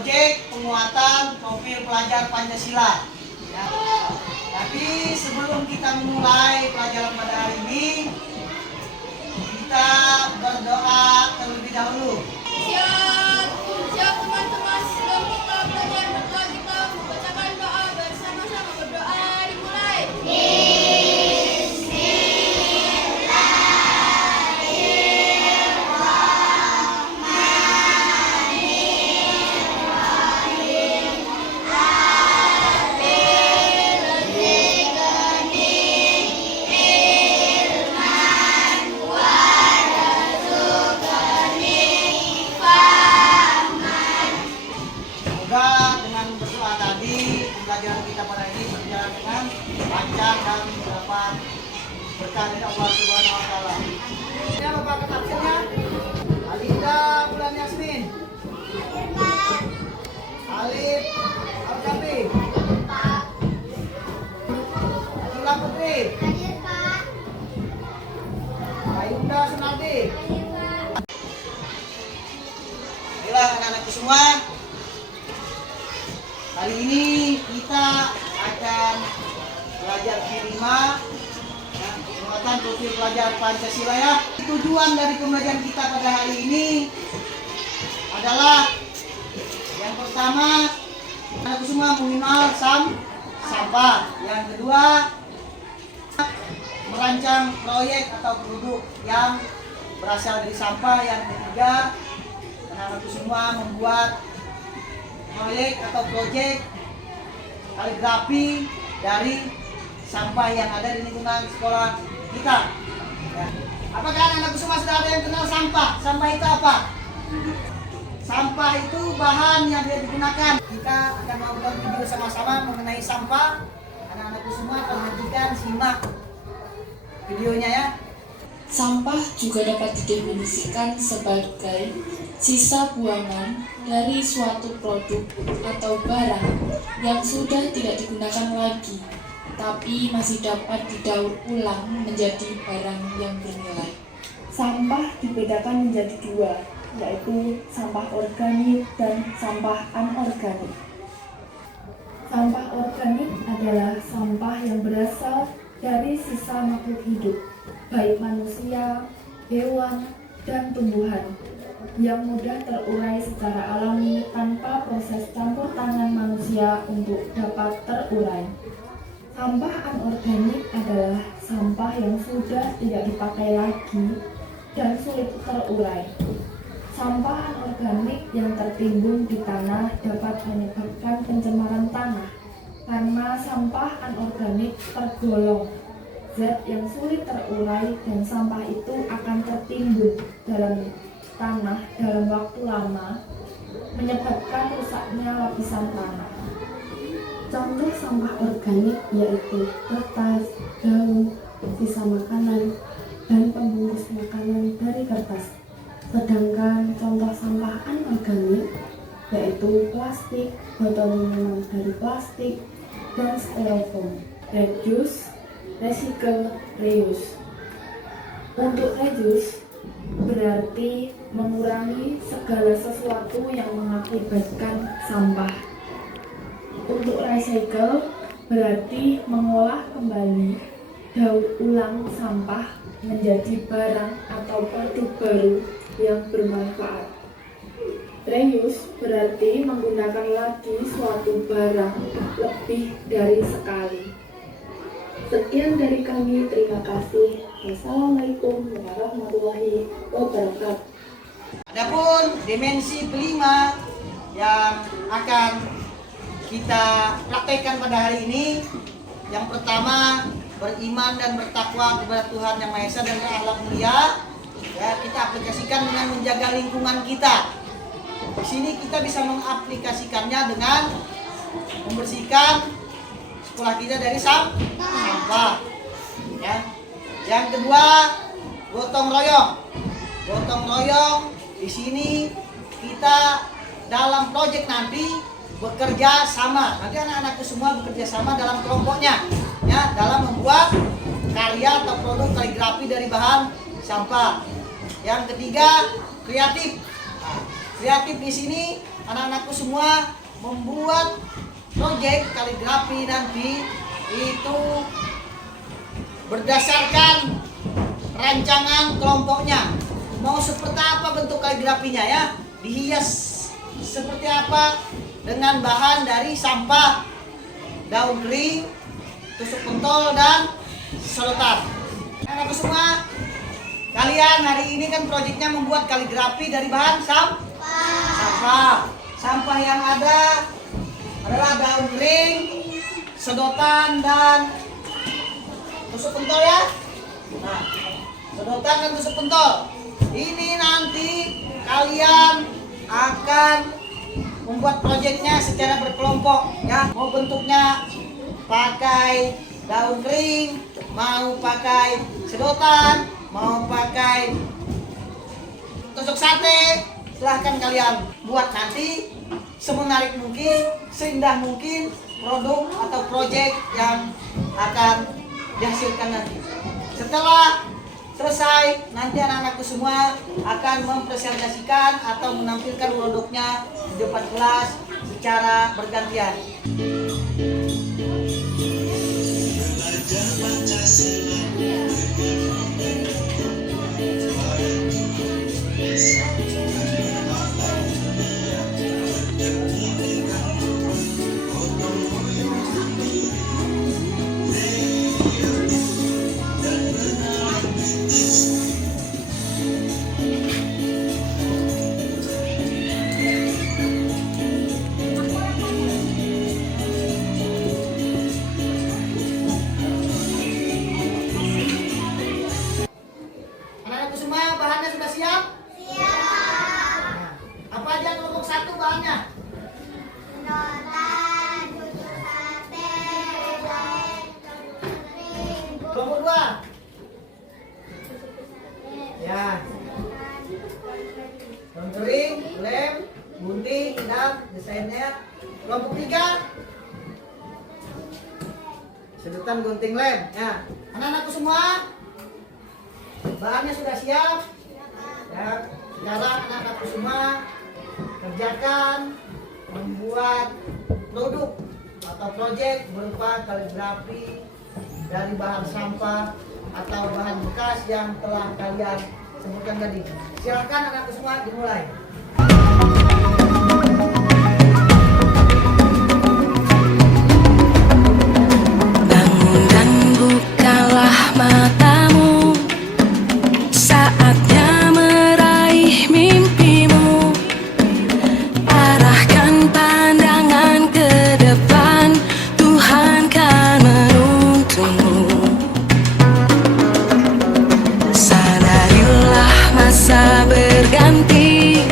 proyek penguatan profil pelajar Pancasila. Ya. Tapi sebelum kita memulai pelajaran pada hari ini, kita berdoa terlebih dahulu. Siap teman-teman, sebelum kita belajar berdoa, kita membacakan doa bersama-sama. Berdoa dimulai. Semoga dengan berdoa tadi pembelajaran kita pada ini berjalan dengan lancar dan mendapat berkah dari Allah Subhanahu wa taala. Ini Bapak absennya? Alinda Bulan Yasmin. Alif Al-Kafi. Adila Putri. Ayunda Sunardi. Baiklah anak-anakku semua. Kali ini kita akan belajar Q5 penguatan profil pelajar Pancasila ya. Tujuan dari pembelajaran kita pada hari ini adalah yang pertama, anak semua mengenal sampah. Yang kedua, merancang proyek atau produk yang berasal dari sampah. Yang ketiga, anak semua membuat proyek atau proyek kaligrafi dari sampah yang ada di lingkungan sekolah kita. Ya. Apakah anak-anak semua sudah ada yang kenal sampah? Sampah itu apa? Sampah itu bahan yang dia digunakan. Kita akan melakukan video sama-sama mengenai sampah. Anak-anakku semua perhatikan, simak videonya ya. Sampah juga dapat didefinisikan sebagai sisa buangan dari suatu produk atau barang yang sudah tidak digunakan lagi, tapi masih dapat didaur ulang menjadi barang yang bernilai. Sampah dibedakan menjadi dua, yaitu sampah organik dan sampah anorganik. Sampah organik adalah sampah yang berasal dari sisa makhluk hidup, baik manusia, hewan, dan tumbuhan, yang mudah terurai secara alami tanpa proses campur tangan manusia untuk dapat terurai. Sampah anorganik adalah sampah yang sudah tidak dipakai lagi dan sulit terurai. Sampah anorganik yang tertimbun di tanah dapat menyebabkan pencemaran tanah karena sampah anorganik tergolong zat yang sulit terurai dan sampah itu akan tertimbun dalam tanah dalam waktu lama, menyebabkan rusaknya lapisan tanah. Contoh sampah organik yaitu kertas, daun, sisa makanan, dan pembungkus makanan dari kertas. Sedangkan contoh sampah anorganik yaitu plastik, botol minuman dari plastik, dan styrofoam. Reduce, recycle, reuse. Untuk reduce berarti mengurangi segala sesuatu yang mengakibatkan sampah. Untuk recycle berarti mengolah kembali, daur ulang sampah menjadi barang atau produk baru yang bermanfaat. Reuse berarti menggunakan lagi suatu barang lebih dari sekali. Sekian dari kami, terima kasih. Wassalamualaikum warahmatullahi wabarakatuh. Adapun dimensi kelima yang akan kita praktekkan pada hari ini, yang pertama beriman dan bertakwa kepada Tuhan Yang Maha Esa dan berakhlak mulia. Ya, kita aplikasikan dengan menjaga lingkungan kita. Di sini kita bisa mengaplikasikannya dengan membersihkan sekolah kita dari sampah. Ya. Yang kedua, gotong royong. Gotong royong di sini kita dalam proyek nanti bekerja sama. Nanti anak-anakku semua bekerja sama dalam kelompoknya, ya, dalam membuat karya atau produk kaligrafi dari bahan sampah. Yang ketiga, kreatif. Kreatif di sini anak-anakku semua membuat proyek kaligrafi nanti itu berdasarkan rancangan kelompoknya. Mau seperti apa bentuk kaligrafinya ya? Dihias seperti apa? Dengan bahan dari sampah, daun kering, tusuk pentol, dan sedotan. Anak-anakku semua, kalian hari ini kan proyeknya membuat kaligrafi dari bahan sampah. Sampah yang ada adalah daun kering, sedotan, dan tusuk pentol ya. Nah, sedotan dan tusuk pentol. Ini nanti kalian akan membuat proyeknya secara berkelompok ya. Mau bentuknya pakai daun kering, mau pakai sedotan, mau pakai tusuk sate, silahkan kalian buat nanti semenarik mungkin, seindah mungkin produk atau proyek yang akan dihasilkan nanti. Setelah selesai, nanti anak-anakku semua akan mempresentasikan atau menampilkan produknya di depan kelas secara bergantian. Anak-anakku semua, bahannya sudah siap? Siap. Apa aja kelompok 1 bahannya? Sedotan, tusuk sate, lem, Kelompok 2? Ya. Daun kering, lem, gunting, dan desainnya. Kelompok 3? Sedotan, gunting, lem. Ya. Anak-anakku semua, bahannya sudah siap. Ya. Sekarang anak-anakku semua kerjakan membuat produk atau proyek berupa kaligrafi dari bahan sampah atau bahan bekas yang telah kalian sebutkan tadi. Silakan anak-anakku semua dimulai. Bangun dan bukalah matamu, saatnya meraih mimpimu. Arahkan pandangan ke depan, Tuhan kan menuntunmu. Sadarilah masa berganti,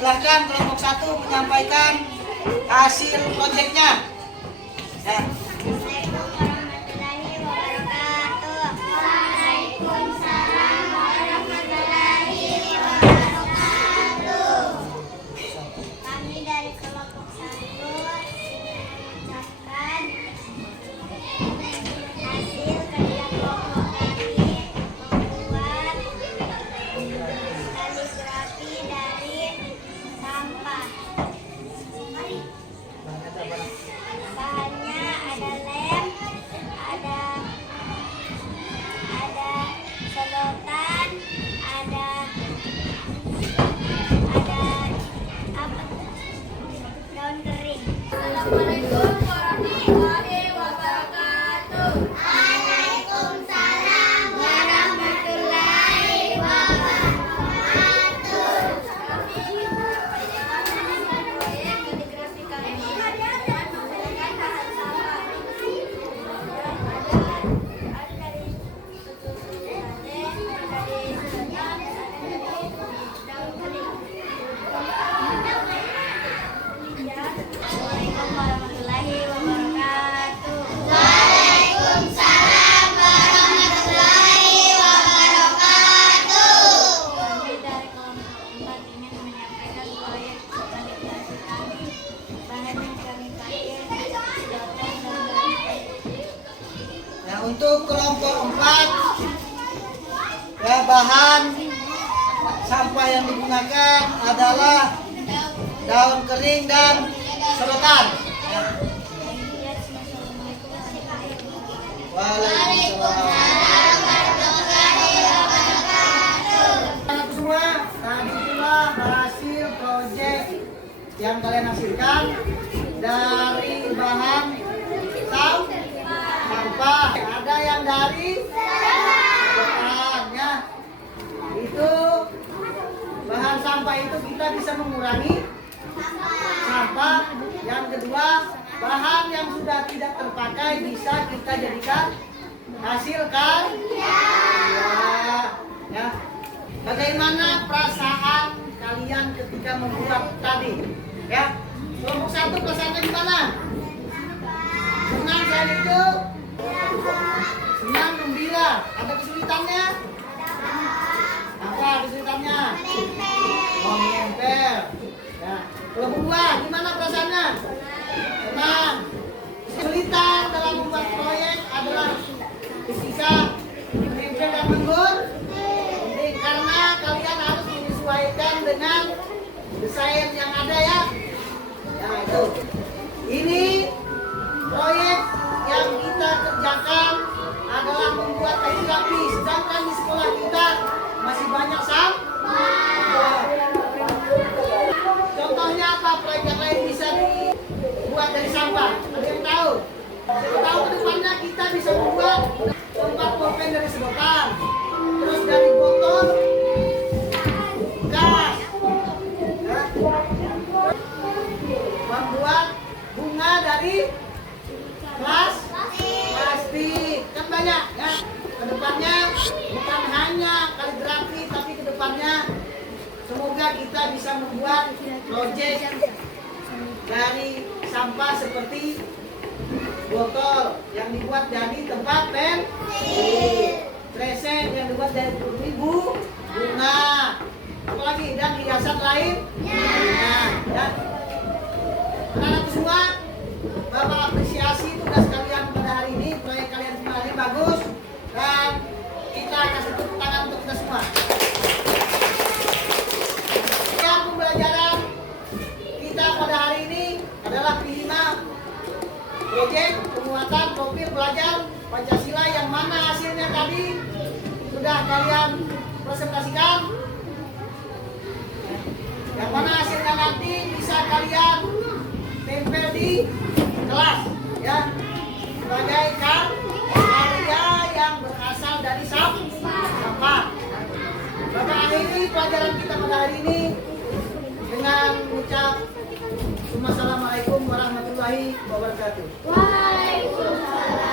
Silahkan kelompok 1 menyampaikan hasil proyeknya. Ya. Assalamualaikum warahmatullahi wabarakatuh. Waalaikumsalam warahmatullahi wabarakatuh. Kami dari kelompok 1 mengucapkan hasil kerja kelompok kami membuat kaligrafi dari sampah. Bahannya ada lem, ada sedotan, ada apa? Daun kering. Assalamualaikum warahmatullahi wabarakatuh. Waalaikumsalam warahmatullahi wabarakatuh. Kami ingin menyampaikan hasil proyek kaligrafi kami dengan menggunakan bahan sampah. Ada dari susu sate, ada dari sedotan, ada dari daun kering. Assalamualaikum warahmatullahi wabarakatuh. Waalaikumsalam warahmatullahi wabarakatuh. Kami dari kelompok 4 ingin menyampaikan proyek kaligrafi kami. Bahan yang kami pakai sedotan dan daun kering. Nah, untuk kelompok 4 ya, bahan sampah yang digunakan adalah daun kering dan sedotan. Ya. Waalaikumsalam. Anak semua, tadi itulah hasil proyek yang kalian hasilkan dari bahan sampah. Ada yang dari sedotan, ya. Itu bahan sampah itu kita bisa mengurangi sampah. Yang kedua, bahan yang sudah tidak terpakai bisa kita jadikan hasil karya. Ya. Bagaimana perasaan kalian ketika membuat tadi? Ya. Kelompok 1 perasaannya gimana? Senang selain itu? Senang, gembira. Ada kesulitannya? Apa kesulitannya? Oh, menempel. Ya. Kelompok 2 gimana perasaannya? Senang. Kesulitan dalam membuat proyek adalah ketika menempel dan menggun. Karena kalian harus menyesuaikan dengan desain yang ada, ya. Ya, itu. Ini proyek yang kita kerjakan adalah membuat kaligrafi. Sedangkan di sekolah kita masih banyak sampah. Contohnya apa proyek yang lain bisa dibuat dari sampah? Ada yang tahu? Siapa tahu ke depannya kita bisa membuat tempat pulpen dari sedotan, terus dari botol gas, ya. Membuat bunga dari plastik, kan banyak, ya. Kedepannya bukan hanya kaligrafi, tapi kedepannya semoga kita bisa membuat proyek dari sampah seperti botol yang dibuat dari tempat pensil, kresek yang dibuat dari ibu bunga, apalagi dan hiasan lain. Nah, dan anak-anak semua, Bapak apresiasi tugas kalian pada hari ini. Proyek kalian kemarin bagus dan kita kasih tepuk tangan untuk kita semua. Yang pembelajaran kita pada hari ini adalah P5 proyek penguatan profil pelajar Pancasila, yang mana hasilnya tadi sudah kalian presentasikan, yang mana hasilnya nanti bisa kalian tempel di kelas, ya, sebagai karya yang berasal dari sampah. Bapak akhiri pelajaran kita pada hari ini dengan mengucap Assalamualaikum warahmatullahi wabarakatuh. Waalaikumsalam